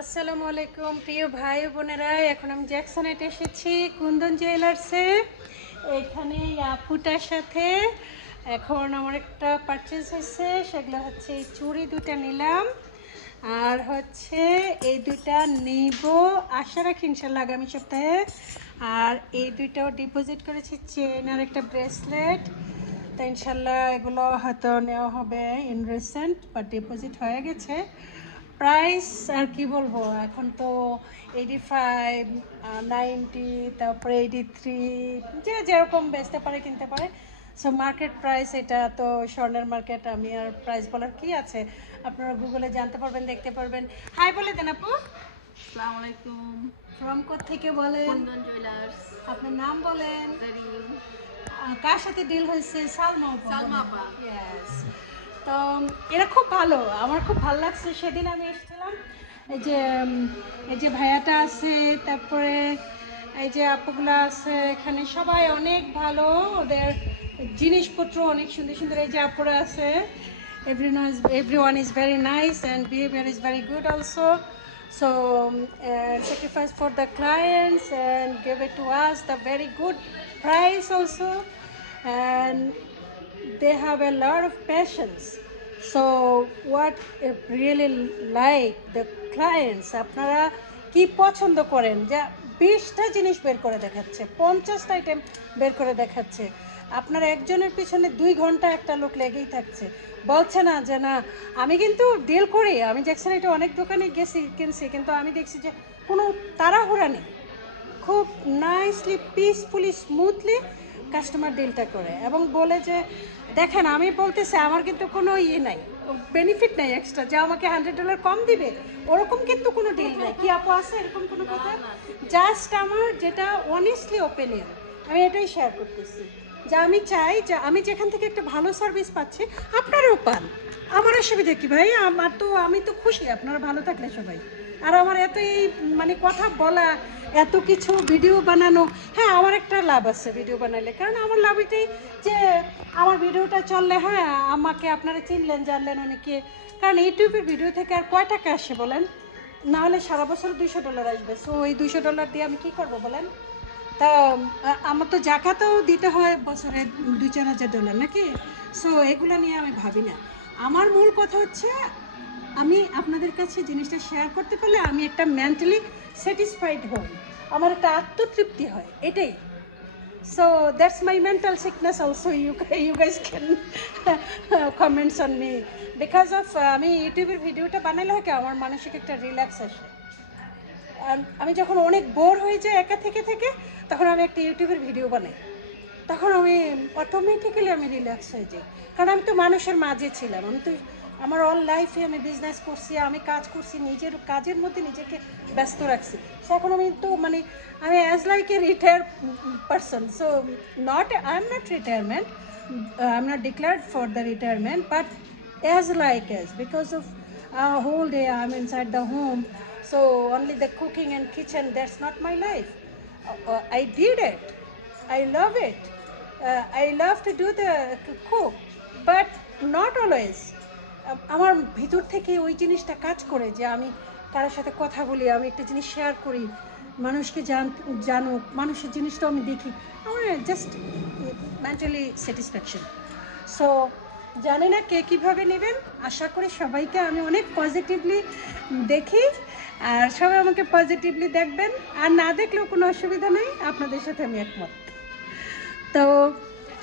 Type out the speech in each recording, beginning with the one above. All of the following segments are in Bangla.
আসসালামু আলাইকুম প্রিয় ভাই বোনেরা, এখন আমি জ্যাকসনেটে এসেছি কুন্দন জুয়েলার্সে। এখানে এই আপুটার সাথে এখন আমার একটা পারচেজ হয়েছে, সেগুলো হচ্ছে এই চুড়ি দুটা নিলাম আর হচ্ছে এই দুটা নিব, আশা রাখি ইনশাল্লাহ আগামী সপ্তাহে। আর এই দুইটাও ডিপোজিট করেছি, চেন আর একটা ব্রেসলেট। তো ইনশাল্লাহ এগুলো হয়তো নেওয়া হবে ইন রিসেন্ট, বাট ডিপোজিট হয়ে গেছে। প্রাইস আর কি বলবো, এখন তো 85, 90, তারপরে 83, যে যেরকম বেচতে পারে কিনতে পারে। সো মার্কেট প্রাইস, এটা তো স্বর্ণের মার্কেট, আমি আর প্রাইস বলার কি আছে, আপনারা গুগলে জানতে পারবেন, দেখতে পারবেন। হাই বলে দেন আপু। আসসালামু আলাইকুম। ফ্রম থেকে বলেন? কুন্দন জুয়েলার্স। আপনার নাম বলেন? জেরিন। কার সাথে ডিল হয়েছে? সালমা আপা। সালমা আপা। ইয়েস। তো এরা খুব ভালো, আমার খুব ভালো লাগছে। সেদিন আমি এসেছিলাম, এই যে ভাইয়াটা আছে, তারপরে এই যে আপুগুলো আছে, এখানে সবাই অনেক ভালো, ওদের জিনিসপত্র অনেক সুন্দর সুন্দর। এই যে আপুরা আছে, everyone is very nice and behavior is very good also. So sacrifice for the clients and give it to us the very good price also, and they have a lot of patience. So what I really like the clients, আপনারা কি পছন্দ করেন, যে 20টা জিনিস বের করে দেখাচ্ছে, 50টা আইটেম বের করে দেখাচ্ছে, আপনার একজনের পিছনে 2 ঘন্টা একটা লোক লেগেই থাকছে, বলছে না যে না। আমি কিন্তু ডিল করি, আমি জ্যাকসনেটে অনেক দোকানে গেছি, কিনছি, কিন্তু আমি দেখছি যে কোনো তাড়াহুড়া নেই, খুব নাইসলি পিসফুলি স্মুথলি কাস্টমার ডিলটা করে, এবং বলে যে দেখেন আমি বলতেছি আমার কিন্তু কোনো ইয়ে নাই, বেনিফিট নাই এক্সট্রা, যে আমাকে $100 কম দিবে, ওরকম কিন্তু কোনো ডিল নাই। কি আপু আছে এরকম কোনো কথা? জাস্ট আমার যেটা অনেস্টলি ওপিনিয়ন, আমি এটাই শেয়ার করতেছি, যে আমি চাই যে আমি যেখান থেকে একটা ভালো সার্ভিস পাচ্ছি আপনারাও পান। আমার অসুবিধা কি ভাই? আমি তো খুশি আপনারা ভালো থাকলে সবাই। আর আমার এত এই মানে কথা বলা, এত কিছু ভিডিও বানানো, হ্যাঁ আমার একটা লাভ আছে ভিডিও বানাইলে, কারণ আমার লাভ এটাই যে আমার ভিডিওটা চললে, হ্যাঁ আমাকে আপনারা চিনলেন জানলেন অনেকে। কারণ ইউটিউবের ভিডিও থেকে আর কয় টাকা আসে বলেন? না হলে সারা বছর $200 আসবে। সো ওই $200 দিয়ে আমি কি করব বলেন? তা আমার তো জাকাতও দিতে হয় বছরে $2-4 হাজার নাকি। সো এগুলো নিয়ে আমি ভাবি না। আমার মূল কথা হচ্ছে আমি আপনাদের কাছে জিনিসটা শেয়ার করতে পারলে আমি একটা মেন্টালি স্যাটিসফাইড হই, আমার একটা আত্মতৃপ্তি হয়, এটাই। So that's my mental sickness also, you guys can comments on me because of আমি ইউটিউবের ভিডিওটা বানালে হয় কি, আমার মানসিক একটা রিল্যাক্স আসে। আমি যখন অনেক বোর হয়ে যাই একা থেকে থেকে, তখন আমি একটা ইউটিউবের ভিডিও বানাই, তখন আমি অটোমেটিক্যালি আমি রিল্যাক্স হয়ে যাই। কারণ আমি তো মানুষের মাঝে ছিলাম, আমি তো আমার অল লাইফে আমি বিজনেস করছি, আমি কাজ করছি, নিজের কাজের মধ্যে নিজেকে ব্যস্ত রাখছি। সো এখন আমি তো মানে আমি as like a retired person. So I am not retirement, I am not declared for the retirement, but as because of whole day I'm inside the home, so only the cooking and kitchen, that's not my life. I did it, I love it, I love to do the cook, but not always. আমার ভিতর থেকে ওই জিনিসটা কাজ করে যে আমি কারোর সাথে কথা বলি, আমি একটা জিনিস শেয়ার করি, মানুষকে জানুক, মানুষের জিনিসটাও আমি দেখি, আমার জাস্ট মেন্টালি স্যাটিসফ্যাকশন। সো জানি না কে কীভাবে নেবেন, আশা করি সবাইকে আমি অনেক পজিটিভলি দেখি, আর সবাই আমাকে পজিটিভলি দেখবেন, আর না দেখলেও কোনো অসুবিধা নেই, আপনাদের সাথে আমি একমত। তো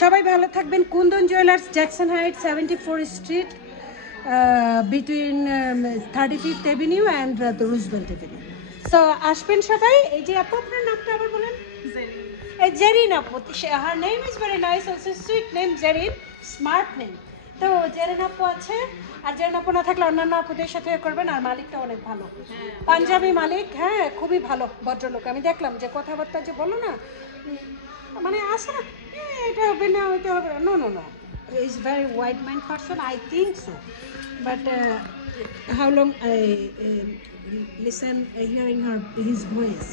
সবাই ভালো থাকবেন। Kundan jewellers, Jackson height, 74 street, between 35th Avenue and Roosevelt Avenue. So আসবেন সবাই। এই যে আপু আপনার নামটা আবার বলেন? জেরিন। জেরিন আপু, her name is very nice also, sweet name Zerin, smart name. তো জেরিন আপু আছে, আর জেরিন আপু না থাকলে অন্যান্য আপুদের সাথে করবেন। আর মালিকটা অনেক ভালো, পাঞ্জাবি মালিক, হ্যাঁ খুবই ভালো ভদ্রলোক। আমি দেখলাম যে কথাবার্তা যে বলো না, মানে আসে না এটা হবে না ওইটা হবে না, no no no, is very wide mind person, I think so. But how long I listen hearing his voice.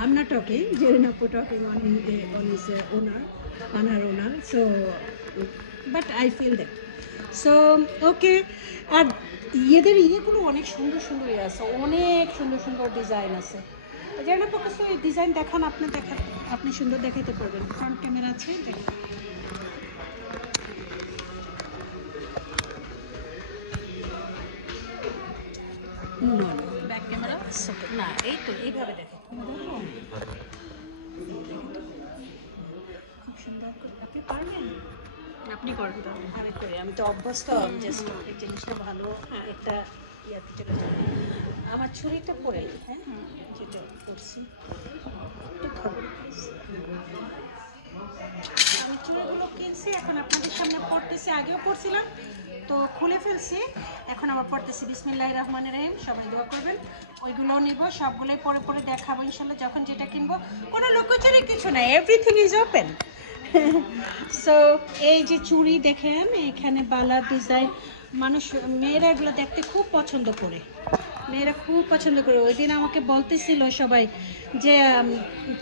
I'm not talking, Jerina talking on his owner, on her owner. So, but I feel that. So okay. আর ইয়েদের ইয়েগুলো অনেক সুন্দর সুন্দর ইয়ে আছে, অনেক সুন্দর সুন্দর ডিজাইন আছে। যেন ফোকাস ওই ডিজাইন দেখান, আপনি সুন্দর দেখাইতে পারবেন। ফ্রন্ট ক্যামেরা আছে, দেখুন। Back camera. না, এই তো এইভাবে দেখেন, খুব সুন্দর করে আপনি পারবেন। আপনি করেন তাহলে। আমি করি, আমি তো অভ্যস্ত, জাস্ট এই জিনিসটা ভালো। হ্যাঁ, একটা ইয়াতে চলে যাবে। আমার ছুরিটা পরে, হ্যাঁ যেটা করছি একটু ধরুন please। আমি চুড়িগুলো কিনছি, এখন আপনাদের সামনে পড়তেছি, আগেও পড়ছিলাম তো খুলে ফেলছি, এখন আবার পড়তেছি। বিসমিল্লাহির রহমানির রহিম, সবাই দোয়া করবেন। ওইগুলো নিব, সবগুলোই পরে পরে দেখাবো ইনশাল্লাহ যখন যেটা কিনবো। কোনো লুকোচুরি কিছু নাই, এভরিথিং ইজ ওপেন। সো এই যে চুড়ি দেখেন, এখানে বালার ডিজাইন, মানুষ মেয়েরা এগুলো দেখতে খুব পছন্দ করে, মেয়েরা খুব পছন্দ করে। ওই দিন আমাকে বলতেছিল সবাই যে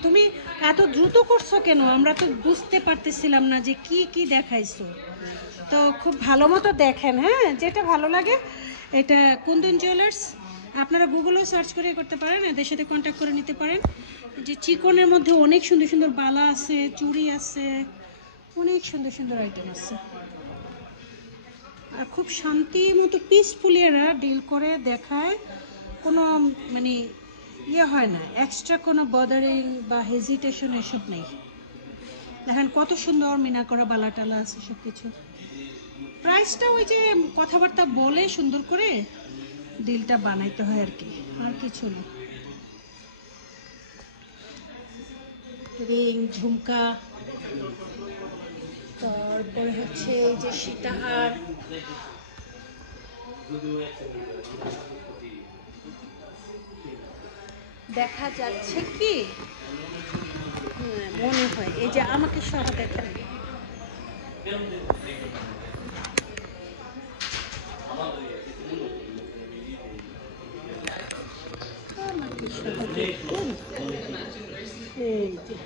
তুমি এত দ্রুত করছো কেন, আমরা তো বুঝতে পারতেছিলাম না যে কি কি দেখাইছো। তো খুব ভালো মতো দেখেন, হ্যাঁ যেটা ভালো লাগে। এটা কুন্দন জুয়েলার্স, আপনারা গুগলেও সার্চ করে করতে পারেন, এদের সাথে কন্ট্যাক্ট করে নিতে পারেন। যে চিকনের মধ্যে অনেক সুন্দর সুন্দর বালা আছে, চুড়ি আছে, অনেক সুন্দর সুন্দর আইটেম আছে। আর খুব শান্তি মতো পিসফুলি এরা ডিল করে দেখায়, কোনো মানে ইয়ে হয় না, এক্সট্রা কোনো বদারিং বা হেজিটেশন এসব নেই। দেখেন কত সুন্দর মিনা করা বালা টালা আছে সব কিছু। প্রাইসটা ওই যে কথাবার্তা বলে সুন্দর করে ডিলটা বানাইতে হয় আর কি, আর কিছু না। রিং, ঝুমকা, তারপরে হচ্ছে এই যে সীতাহার। দেখা যাচ্ছে কি? মনে হয় এই যে আমাকে সহ দেখেন। আমাকে সহ দেখুন, এই যে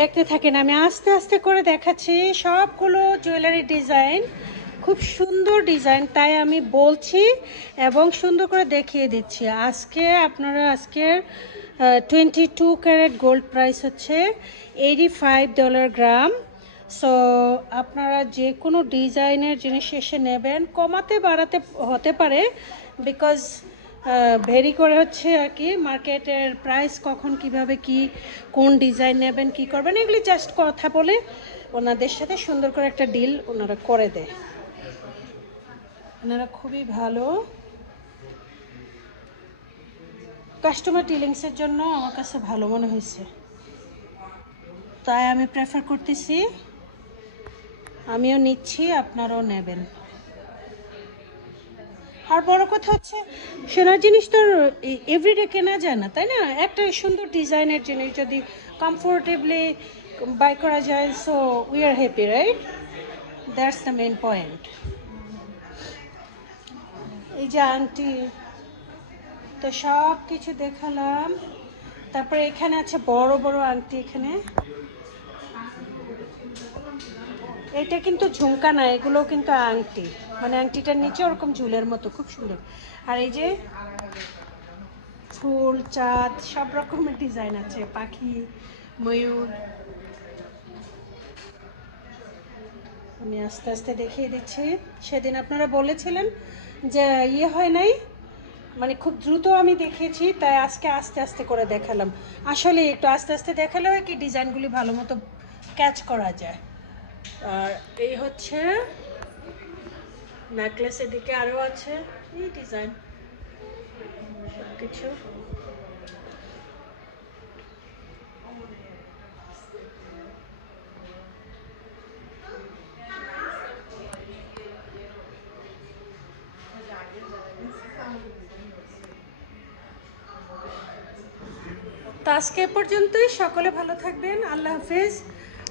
দেখতে থাকেন, আমি আস্তে আস্তে করে দেখাচ্ছি সবগুলো জুয়েলারি ডিজাইন, খুব সুন্দর ডিজাইন, তাই আমি বলছি এবং সুন্দর করে দেখিয়ে দিচ্ছি। আজকের 22 ক্যারেট গোল্ড প্রাইস হচ্ছে $85 গ্রাম। সো আপনারা যে কোনো ডিজাইনের জিনিস এসে নেবেন, কমাতে বাড়াতে হতে পারে, বিকজ ভেরি করে হচ্ছে আর কি মার্কেটের প্রাইস, কখন কিভাবে কি কোন ডিজাইন নেবেন কি করবেন এগুলি জাস্ট কথা বলে ওনাদের সাথে সুন্দর করে একটা ডিল ওনারা করে দেয়। ওনারা খুবই ভালো, কাস্টমার ডিলিংসের জন্য আমার কাছে ভালো মনে হয়েছে, তাই আমি প্রেফার করতেছি, আমিও নিচ্ছি, আপনারাও নেবেন। আর বড় কথা হচ্ছে সোনার জিনিস তো এভরিডে কেনা যায় না, তাই না? একটা সুন্দর ডিজাইনের জিনিস যদি কমফোর্টেবলি বাই করা যায়, so we are happy, right? That's the main point. এই যে আংটি, তো সব কিছু দেখালাম। তারপরে এখানে আছে বড় বড় আংটি, এখানে এটা কিন্তু ঝুমকা না, এগুলো কিন্তু আংটি, মানে আংটিটার নিচে ওরকম ঝুলের মতো, খুব সুন্দর। আর এই যে ফুল, চাঁদ, সব রকমের ডিজাইন আছে, পাখি, ময়ূর। আমি আস্তে আস্তে দেখিয়ে দিচ্ছি। সেদিন আপনারা বলেছিলেন যে ইয়ে হয় নাই, মানে খুব দ্রুত আমি দেখিয়েছি, তাই আজকে আস্তে আস্তে করে দেখালাম। আসলে একটু আস্তে আস্তে দেখালে হয় কি ডিজাইনগুলি ভালো মতো ক্যাচ করা যায়। আর এই হচ্ছে নেকলেসের দিকে আরও আছে এই ডিজাইন কিছু। তো আজকে এ পর্যন্তই, সকলে ভালো থাকবেন, আল্লাহ হাফেজ,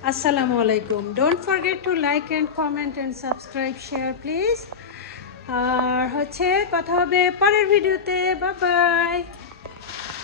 আসসালামু আলাইকুম। Don't forget to like and comment and subscribe, share please. আর হচ্ছে কথা হবে পরের ভিডিওতে, বাই বাই।